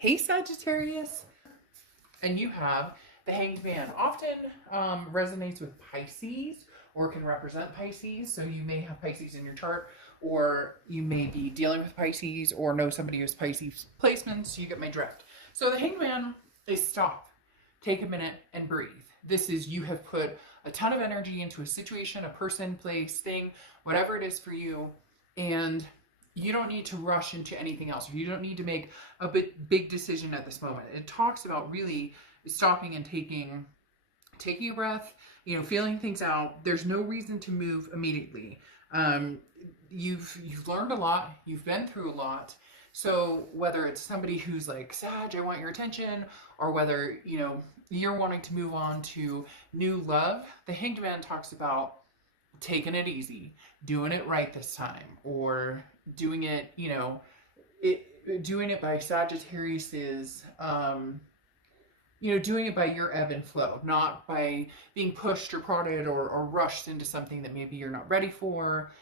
Hey Sagittarius, and you have the Hanged Man. Often resonates with Pisces or can represent Pisces. So you may have Pisces in your chart, or you may be dealing with Pisces or know somebody who has Pisces placements. You get my drift. So the Hanged Man is stop, take a minute, and breathe. This is you have put a ton of energy into a situation, a person, place, thing, whatever it is for you, and you don't need to rush into anything else. You don't need to make a big decision at this moment. It talks about really stopping and taking a breath, feeling things out. There's no reason to move immediately. You've learned a lot. You've been through a lot. So whether it's somebody who's like, Sag, I want your attention, or whether you're wanting to move on to new love, the Hanged Man talks about taking it easy, doing it right this time, or doing it, doing it by Sagittarius's, doing it by your ebb and flow, not by being pushed or prodded or rushed into something that maybe you're not ready for,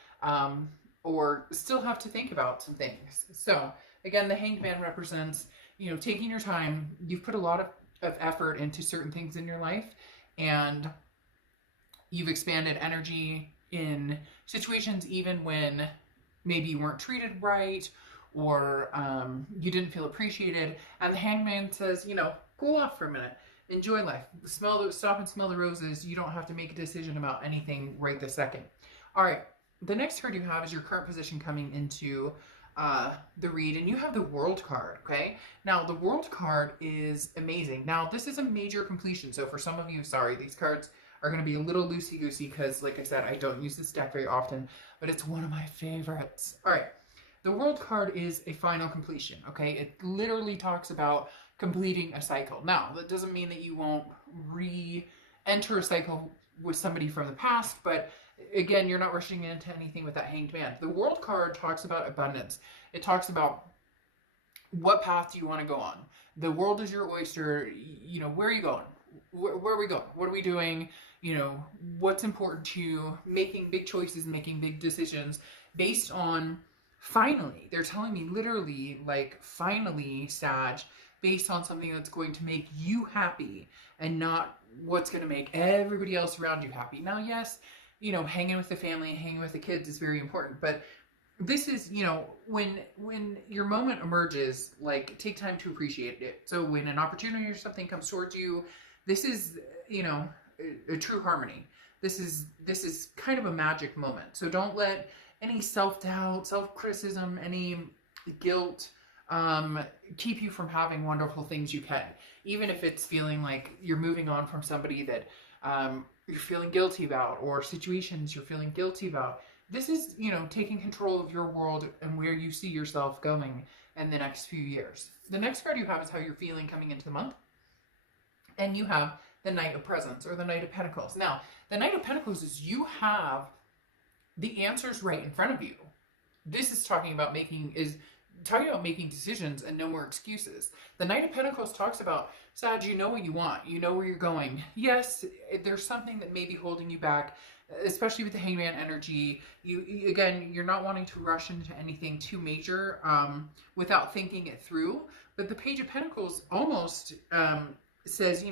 or still have to think about some things. So again, the Hanged Man represents, taking your time. You've put a lot of effort into certain things in your life, and you've expanded energy in situations even when maybe you weren't treated right, or you didn't feel appreciated. And the Hangman says, cool off for a minute, enjoy life, stop and smell the roses. You don't have to make a decision about anything right this second. All right, the next card you have is your current position coming into the read, and you have the World card. Okay, now the World card is amazing. Now this is a major completion, so for some of you, sorry, these cards are going to be a little loosey-goosey because, like I said, I don't use this deck very often, but it's one of my favorites. All right, the World card is a final completion, okay? It literally talks about completing a cycle. Now, that doesn't mean that you won't re-enter a cycle with somebody from the past, but again, you're not rushing into anything with that Hanged Man. The World card talks about abundance. It talks about what path do you want to go on. The world is your oyster. Where are you going? Where are we going? What are we doing? What's important to you? Making big choices, making big decisions based on, finally, they're telling me literally, like, finally, Sag, based on something that's going to make you happy and not what's going to make everybody else around you happy. Now, yes, hanging with the family, hanging with the kids is very important, but this is, when your moment emerges, like, take time to appreciate it. So when an opportunity or something comes towards you, this is, a true harmony. This is kind of a magic moment. So don't let any self-doubt, self-criticism, any guilt keep you from having wonderful things you can. Even if it's feeling like you're moving on from somebody that you're feeling guilty about, or situations you're feeling guilty about. This is, taking control of your world and where you see yourself going in the next few years. The next card you have is how you're feeling coming into the month. And you have the Knight of Presents, or the Knight of Pentacles. Now, the Knight of Pentacles is you have the answers right in front of you. This is talking about making decisions and no more excuses. The Knight of Pentacles talks about, Sag, you know what you want. You know where you're going. Yes, there's something that may be holding you back, especially with the Hangman energy. You're not wanting to rush into anything too major without thinking it through. But the Page of Pentacles almost says,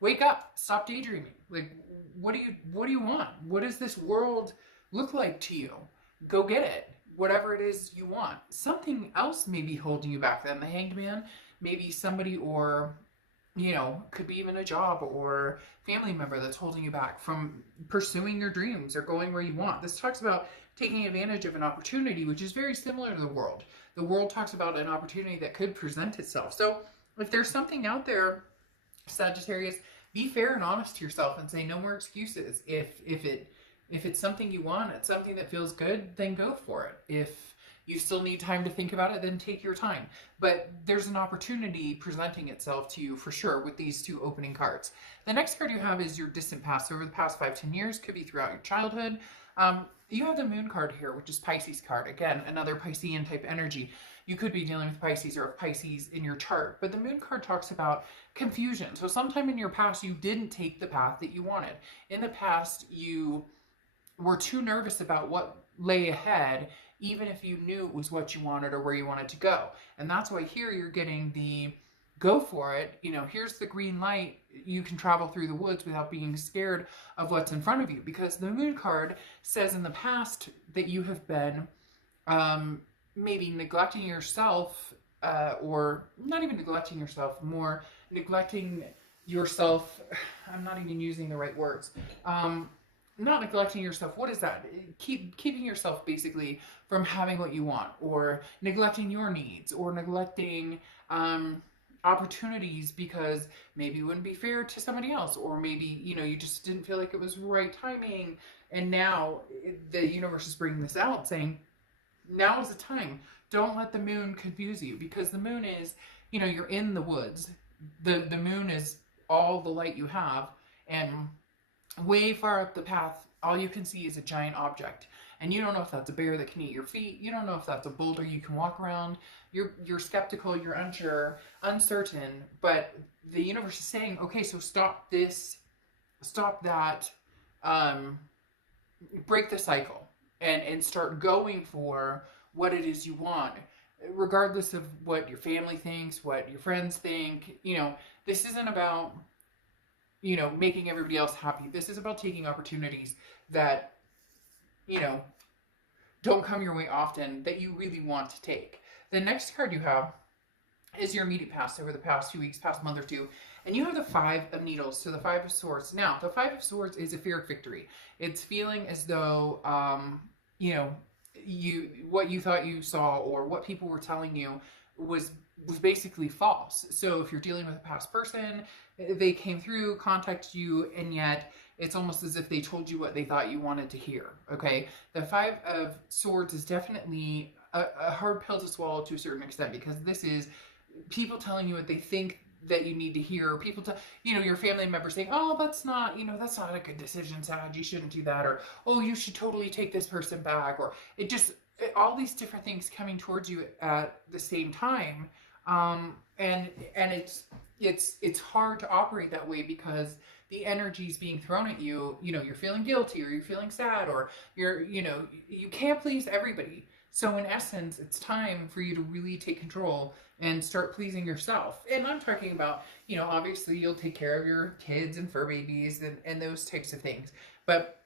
wake up, stop daydreaming. Like, what do you want? What does this world look like to you? Go get it. Whatever it is you want. Something else may be holding you back then. The Hanged Man, maybe somebody, or could be even a job or family member that's holding you back from pursuing your dreams or going where you want. This talks about taking advantage of an opportunity, which is very similar to the world. The world talks about an opportunity that could present itself. So if there's something out there, Sagittarius, be fair and honest to yourself and say no more excuses. If it's something you want, it's something that feels good, then go for it. If you still need time to think about it, then take your time. But there's an opportunity presenting itself to you for sure with these two opening cards. The next card you have is your distant past. So over the past 5-10 years, could be throughout your childhood. You have the Moon card here, which is Pisces card. Again, another Piscean type energy. You could be dealing with Pisces or Pisces in your chart. But the Moon card talks about confusion. So sometime in your past, you didn't take the path that you wanted. In the past, you were too nervous about what lay ahead, even if you knew it was what you wanted or where you wanted to go. And that's why here you're getting the go for it. You know, here's the green light. You can travel through the woods without being scared of what's in front of you, because the moon card says in the past that you have been maybe neglecting yourself, or not even neglecting yourself, more neglecting yourself. I'm not even using the right words. Not neglecting yourself. What is that? Keeping yourself basically from having what you want, or neglecting your needs, or neglecting opportunities because maybe it wouldn't be fair to somebody else, or maybe, you know, you just didn't feel like it was right timing. And now the universe is bringing this out, saying, now is the time. Don't let the moon confuse you, because the moon is, you know, you're in the woods. The moon is all the light you have, and way far up the path, all you can see is a giant object. And you don't know if that's a bear that can eat your feet. You don't know if that's a boulder you can walk around. You're skeptical, you're unsure, uncertain, but the universe is saying, okay, so stop this, stop that, break the cycle, and start going for what it is you want, regardless of what your family thinks, what your friends think. You know, this isn't about, you know, making everybody else happy. This is about taking opportunities that, you know, don't come your way often, that you really want to take. The next card you have is your immediate past, over the past 2 weeks, past month or two. And you have the Five of Needles, so the Five of Swords. Now, the Five of Swords is a fear of victory. It's feeling as though, you know, what you thought you saw, or what people were telling you was basically false. So if you're dealing with a past person, they came through, contacted you, and yet it's almost as if they told you what they thought you wanted to hear, okay? The Five of Swords is definitely a hard pill to swallow to a certain extent, because this is people telling you what they think that you need to hear. People you know, your family members saying, oh, that's not, you know, that's not a good decision, Sag, you shouldn't do that, or, oh, you should totally take this person back, or all these different things coming towards you at the same time. And it's hard to operate that way, because the energy is being thrown at you. You know, you're feeling guilty, or you're feeling sad, or you know, you can't please everybody. So in essence, it's time for you to really take control and start pleasing yourself. And I'm talking about, you know, obviously you'll take care of your kids and fur babies and those types of things. But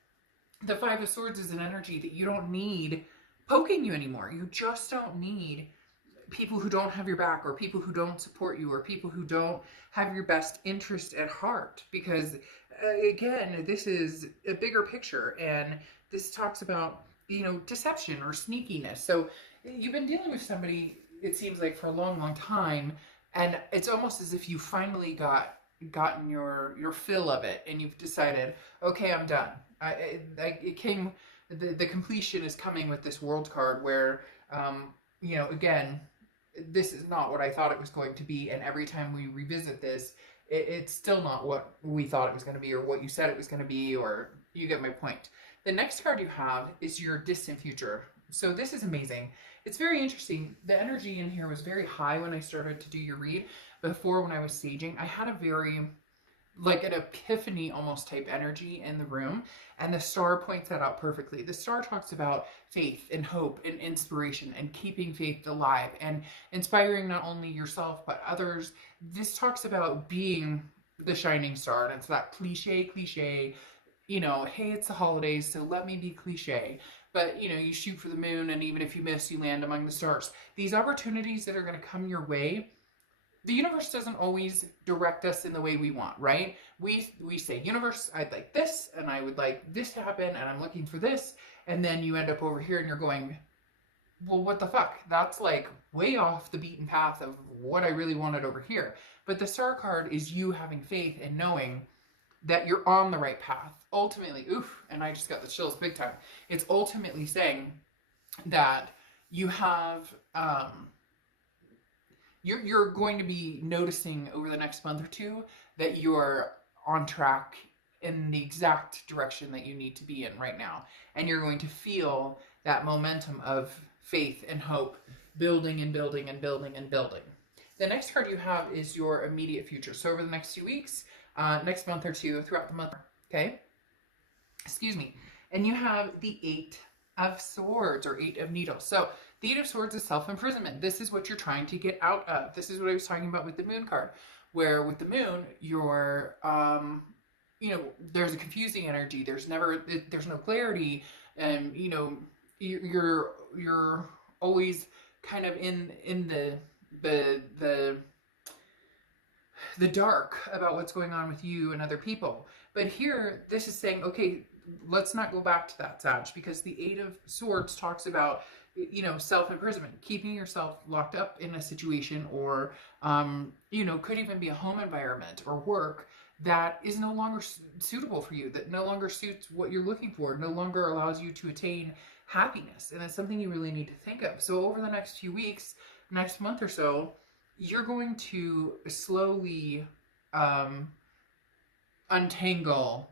the Five of Swords is an energy that you don't need poking you anymore. You just don't need people who don't have your back, or people who don't support you, or people who don't have your best interest at heart. Because again, this is a bigger picture, and this talks about, you know, deception or sneakiness. So you've been dealing with somebody, it seems like, for a long time, and it's almost as if you finally gotten your fill of it, and you've decided, okay, I'm done. The completion is coming with this World card, where you know, again, this is not what I thought it was going to be, and every time we revisit this, it's still not what we thought it was going to be, or what you said it was going to be, or you get my point. The next card you have is your distant future. So this is amazing. It's very interesting. The energy in here was very high when I started to do your read. Before, when I was saging, I had a very, like, an epiphany almost type energy in the room, and the star points that out perfectly. The star talks about faith and hope and inspiration, and keeping faith alive, and inspiring not only yourself but others. This talks about being the shining star, and it's that cliche, you know, hey, it's the holidays, so let me be cliche. But, you know, you shoot for the moon, and even if you miss, you land among the stars. These opportunities that are going to come your way, the universe doesn't always direct us in the way we want, right? We say, universe, I'd like this, and I would like this to happen, and I'm looking for this, and then you end up over here, and you're going, well, what the fuck? That's like way off the beaten path of what I really wanted over here. But the star card is you having faith and knowing that you're on the right path. Ultimately, oof, and I just got the chills big time. It's ultimately saying that you have, you're going to be noticing over the next month or two that you're on track in the exact direction that you need to be in right now. And you're going to feel that momentum of faith and hope building and building and building and building. The next card you have is your immediate future. So over the next 2 weeks, next month or two, throughout the month, okay? Excuse me. And you have the Eight of Swords or Eight of Needles. So the Eight of Swords is self-imprisonment. This is what you're trying to get out of. This is what I was talking about with the Moon card, where with the Moon, you're, there's a confusing energy. There's no clarity, and you're always kind of in the dark about what's going on with you and other people. But here, this is saying, okay, let's not go back to that, Sag, because the Eight of Swords talks about, self-imprisonment, keeping yourself locked up in a situation, or, could even be a home environment or work that is no longer suitable for you, that no longer suits what you're looking for, no longer allows you to attain happiness. And it's something you really need to think of. So over the next few weeks, next month or so, you're going to slowly untangle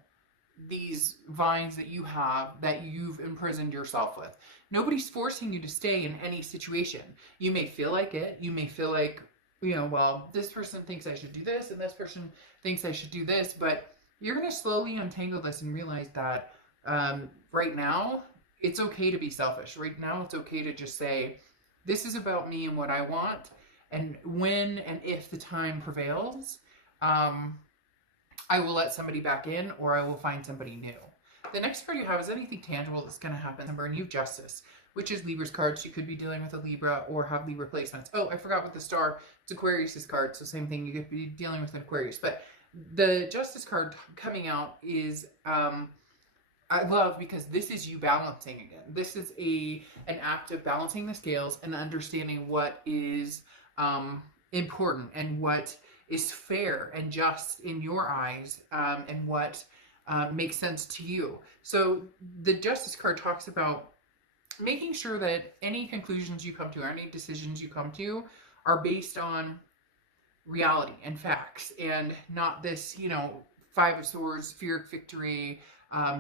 these vines that you have, that you've imprisoned yourself with. Nobody's forcing you to stay in any situation. You may feel like it. You may feel like, well, this person thinks I should do this and this person thinks I should do this, but you're going to slowly untangle this and realize that right now it's okay to be selfish. Right now it's okay to just say, this is about me and what I want. And when and if the time prevails, I will let somebody back in, or I will find somebody new. The next card you have is anything tangible that's going to happen. And you have Justice, which is Libra's card. So you could be dealing with a Libra or have Libra placements. Oh, I forgot with the star. It's Aquarius's card. So same thing. You could be dealing with an Aquarius. But the Justice card coming out is, I love, because this is you balancing again. This is an act of balancing the scales and understanding what is important and what is fair and just in your eyes, and what makes sense to you. So the Justice card talks about making sure that any conclusions you come to or any decisions you come to are based on reality and facts, and not this, Five of Swords, fear of victory,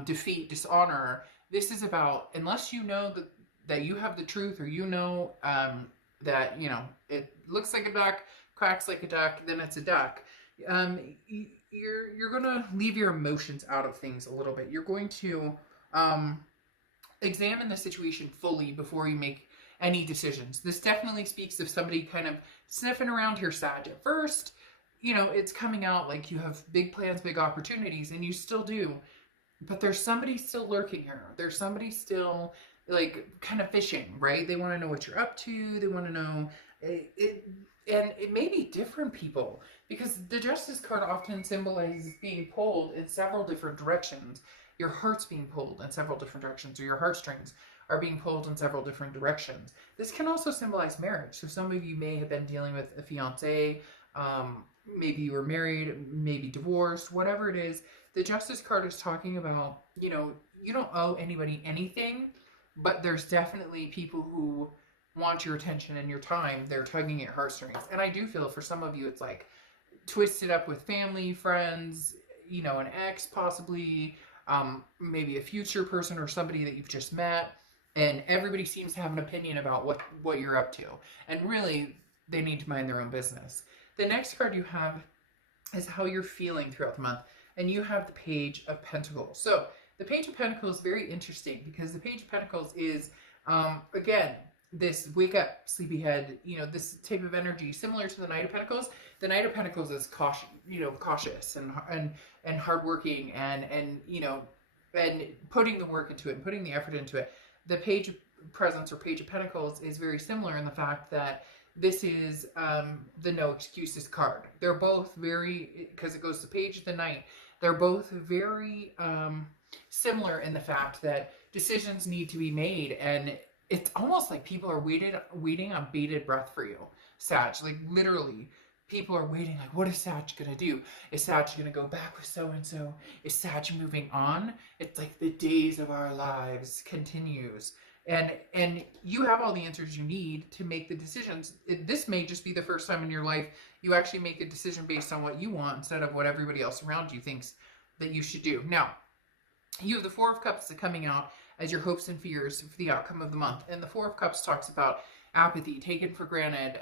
defeat, dishonor. This is about, unless you know that you have the truth, or that, it looks like a duck, quacks like a duck, then it's a duck. You're going to leave your emotions out of things a little bit. You're going to examine the situation fully before you make any decisions. This definitely speaks of somebody kind of sniffing around here, Sag. At first, it's coming out like you have big plans, big opportunities, and you still do. But there's somebody still lurking here. There's somebody still kind of fishing, right? They want to know what you're up to. They want to know and it may be different people, because the Justice card often symbolizes being pulled in several different directions. Your heart's being pulled in several different directions, or your heartstrings are being pulled in several different directions. This can also symbolize marriage. So some of you may have been dealing with a fiance, maybe you were married, maybe divorced, whatever it is. The Justice card is talking about, you don't owe anybody anything, but there's definitely people who want your attention and your time. They're tugging at heartstrings. And I do feel for some of you, it's like twisted up with family, friends, an ex possibly, maybe a future person or somebody that you've just met. And everybody seems to have an opinion about what you're up to. And really, they need to mind their own business. The next card you have is how you're feeling throughout the month. And you have the Page of Pentacles. So the Page of Pentacles is very interesting, because the Page of Pentacles is, again, this wake up, sleepyhead, this type of energy, similar to the Knight of Pentacles. The Knight of Pentacles is cautious and hardworking and putting the work into it, and putting the effort into it. The Page of Presence or Page of Pentacles is very similar in the fact that this is the no excuses card. They're both very, because it goes to Page of the Knight, they're both very similar in the fact that decisions need to be made, and it's almost like people are waiting on bated breath for you, Sag. Like literally, people are waiting. Like, what is Sag gonna do? Is Sag gonna go back with so and so? Is Sag moving on? It's like the days of our lives continues, and you have all the answers you need to make the decisions. This may just be the first time in your life you actually make a decision based on what you want instead of what everybody else around you thinks that you should do. Now, you have the Four of Cups coming out as your hopes and fears for the outcome of the month. And the Four of Cups talks about apathy, taken for granted,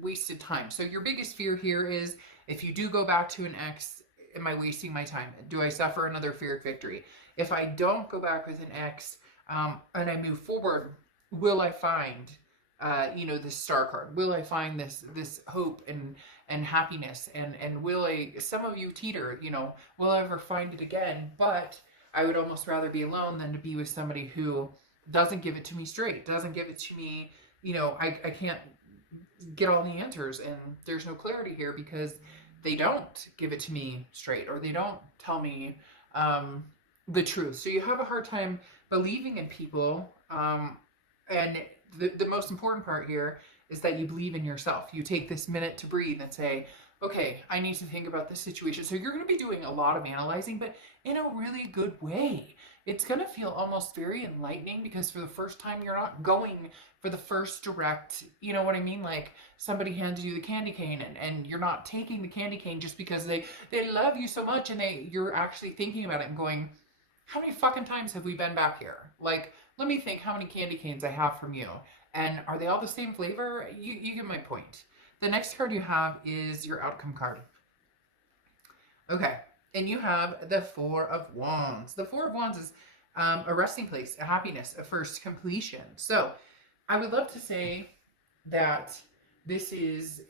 wasted time. So your biggest fear here is, if you do go back to an ex, am I wasting my time? Do I suffer another fear of victory? If I don't go back with an ex, and I move forward, will I find, this star card? Will I find this hope and happiness? And will I? Some of you teeter. Will I ever find it again? But I would almost rather be alone than to be with somebody who doesn't give it to me straight, doesn't give it to me. I can't get all the answers, and there's no clarity here because they don't give it to me straight, or they don't tell me the truth. So you have a hard time believing in people, and the most important part here is that you believe in yourself. You take this minute to breathe and say, okay, I need to think about this situation. So you're going to be doing a lot of analyzing, but in a really good way. It's going to feel almost very enlightening because for the first time, you're not going for the first direct, you know what I mean? Like somebody handed you the candy cane, and you're not taking the candy cane just because they love you so much, and you're actually thinking about it and going, how many fucking times have we been back here? Like, let me think how many candy canes I have from you. And are they all the same flavor? You get my point. The next card you have is your outcome card. Okay, and you have the Four of Wands. The Four of Wands is a resting place, a happiness, a first completion. So I would love to say that this is,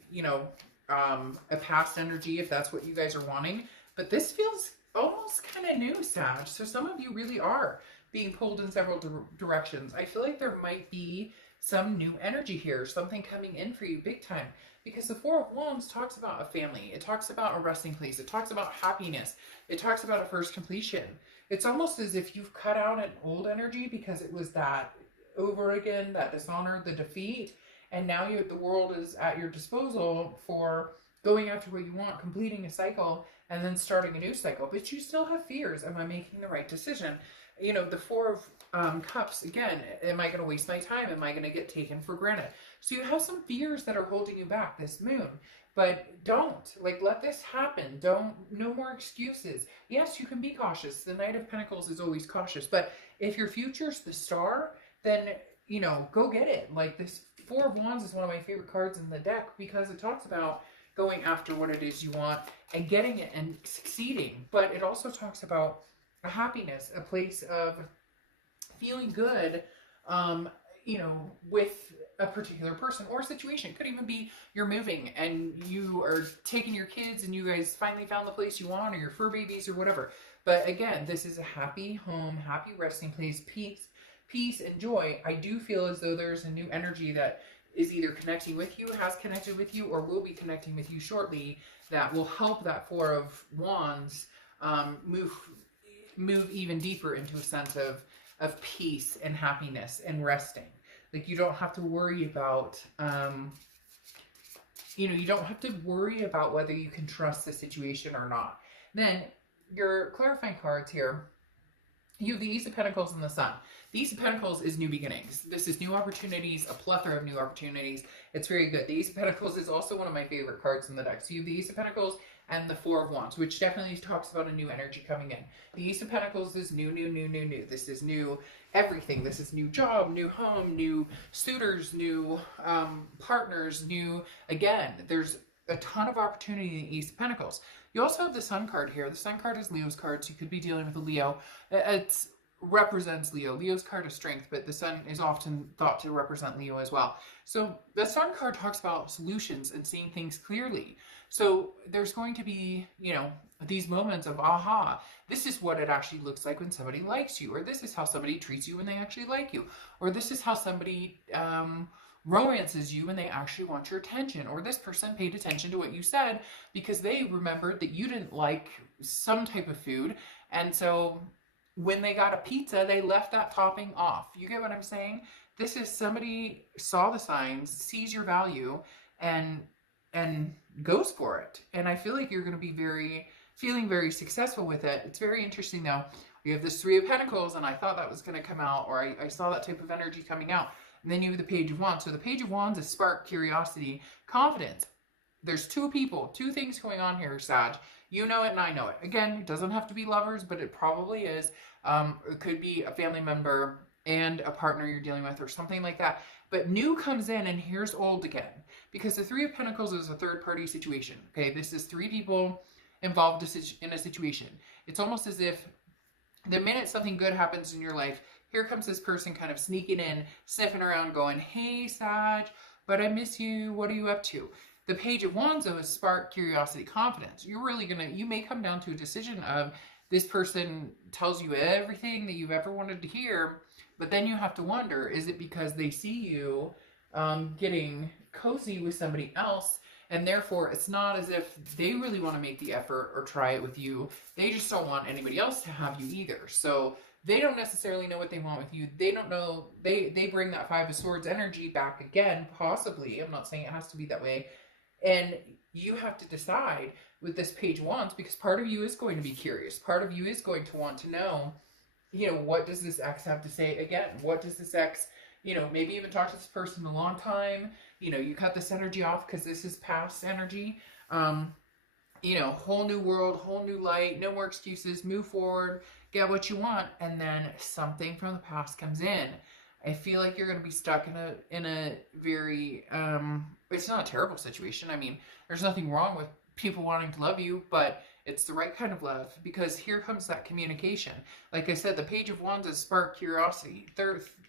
a past energy if that's what you guys are wanting. But this feels almost kind of new, Sag. So some of you really are being pulled in several directions. I feel like there might be some new energy here, something coming in for you big time. Because the Four of Wands talks about a family. It talks about a resting place. It talks about happiness. It talks about a first completion. It's almost as if you've cut out an old energy because it was that over again, that dishonor, the defeat. And now the world is at your disposal for going after what you want, completing a cycle, and then starting a new cycle. But you still have fears. Am I making the right decision? The Four of Cups, again, am I going to waste my time? Am I going to get taken for granted? So you have some fears that are holding you back this moon. But don't. Let this happen. No more excuses. Yes, you can be cautious. The Knight of Pentacles is always cautious. But if your future's the star, then, go get it. This Four of Wands is one of my favorite cards in the deck because it talks about going after what it is you want and getting it and succeeding. But it also talks about a happiness, a place of feeling good, with a particular person or situation. It could even be you're moving and you are taking your kids and you guys finally found the place you want, or your fur babies or whatever. But again, this is a happy home, happy resting place, peace and joy. I do feel as though there's a new energy that is either connecting with you, has connected with you, or will be connecting with you shortly that will help that Four of Wands move even deeper into a sense of peace and happiness and resting. You don't have to worry about, you don't have to worry about whether you can trust the situation or not. Then your clarifying cards here, you have the Ace of Pentacles and the Sun. The Ace of Pentacles is new beginnings. This is new opportunities, a plethora of new opportunities. It's very good. The Ace of Pentacles is also one of my favorite cards in the deck. So you have the Ace of Pentacles and the Four of Wands, which definitely talks about a new energy coming in. The Ace of Pentacles is new. This is new everything. This is new job, new home, new suitors, new partners, again, there's a ton of opportunity in the Ace of Pentacles. You also have the Sun card here. The Sun card is Leo's card, so you could be dealing with a Leo. It represents Leo. Leo's card is strength, but the Sun is often thought to represent Leo as well. So the Sun card talks about solutions and seeing things clearly. So there's going to be, these moments of, aha, this is what it actually looks like when somebody likes you, or this is how somebody treats you when they actually like you, or this is how somebody romances you when they actually want your attention, or this person paid attention to what you said because they remembered that you didn't like some type of food, and so when they got a pizza, they left that topping off. You get what I'm saying? This is somebody saw the signs, sees your value, and goes for it. And I feel like you're going to be feeling very successful with it. It's very interesting though. You have this Three of Pentacles, and I thought that was going to come out, or I saw that type of energy coming out. And then you have the Page of Wands. So the Page of Wands is spark, curiosity, confidence. There's two things going on here, Sag. You know it and I know it. Again, it doesn't have to be lovers, but it probably is. It could be a family member and a partner you're dealing with or something like that. But new comes in and here's old again. Because the Three of Pentacles is a third-party situation. Okay, this is three people involved in a situation. It's almost as if the minute something good happens in your life, here comes this person kind of sneaking in, sniffing around, going, hey, Sag, but I miss you. What are you up to? The Page of Wands, though, is spark, curiosity, confidence. You're really you may come down to a decision of this person tells you everything that you've ever wanted to hear, but then you have to wonder, is it because they see you getting cozy with somebody else, and therefore it's not as if they really want to make the effort or try it with you. They just don't want anybody else to have you either. So they don't necessarily know what they want with you. They don't know. They bring that Five of Swords energy back again, possibly. I'm not saying it has to be that way. And you have to decide with this Page of Wands, because part of you is going to be curious. Part of you is going to want to know, what does this ex have to say again? What does this ex, maybe even talk to this person a long time. You cut this energy off because this is past energy. Whole new world, whole new light, no more excuses, move forward, get what you want, and then something from the past comes in. I feel like you're going to be stuck in a very, it's not a terrible situation. I mean, there's nothing wrong with people wanting to love you, but it's the right kind of love, because here comes that communication. Like I said, the Page of Wands is spark, curiosity.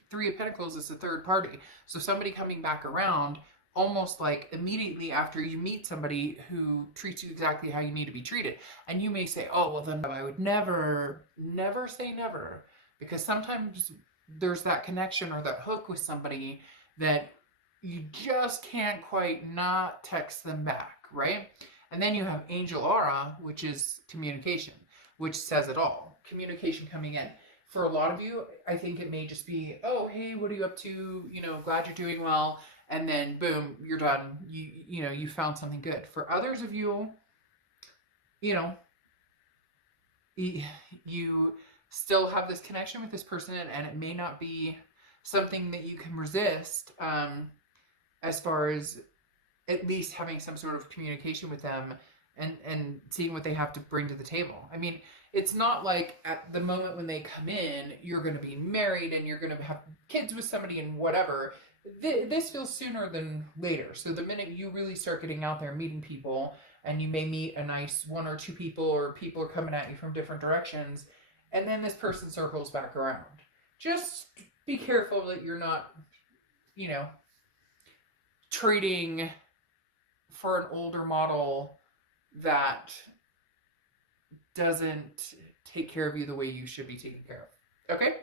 Three of Pentacles is the third party. So somebody coming back around almost like immediately after you meet somebody who treats you exactly how you need to be treated. And you may say, oh, well, then I would never say never, because sometimes there's that connection or that hook with somebody that you just can't quite not text them back, right? And then you have Angel Aura, which is communication, which says it all. Communication coming in. For a lot of you, I think it may just be, oh, hey, what are you up to? Glad you're doing well. And then boom, you're done. You found something good. For others of you, you still have this connection with this person, and it may not be something that you can resist, as far as at least having some sort of communication with them and seeing what they have to bring to the table. I mean, it's not like at the moment when they come in, you're going to be married and you're going to have kids with somebody and whatever. This feels sooner than later. So the minute you really start getting out there, meeting people, and you may meet a nice one or two people, or people are coming at you from different directions, and then this person circles back around. Just be careful that you're not, trading for an older model that doesn't take care of you the way you should be taken care of. Okay?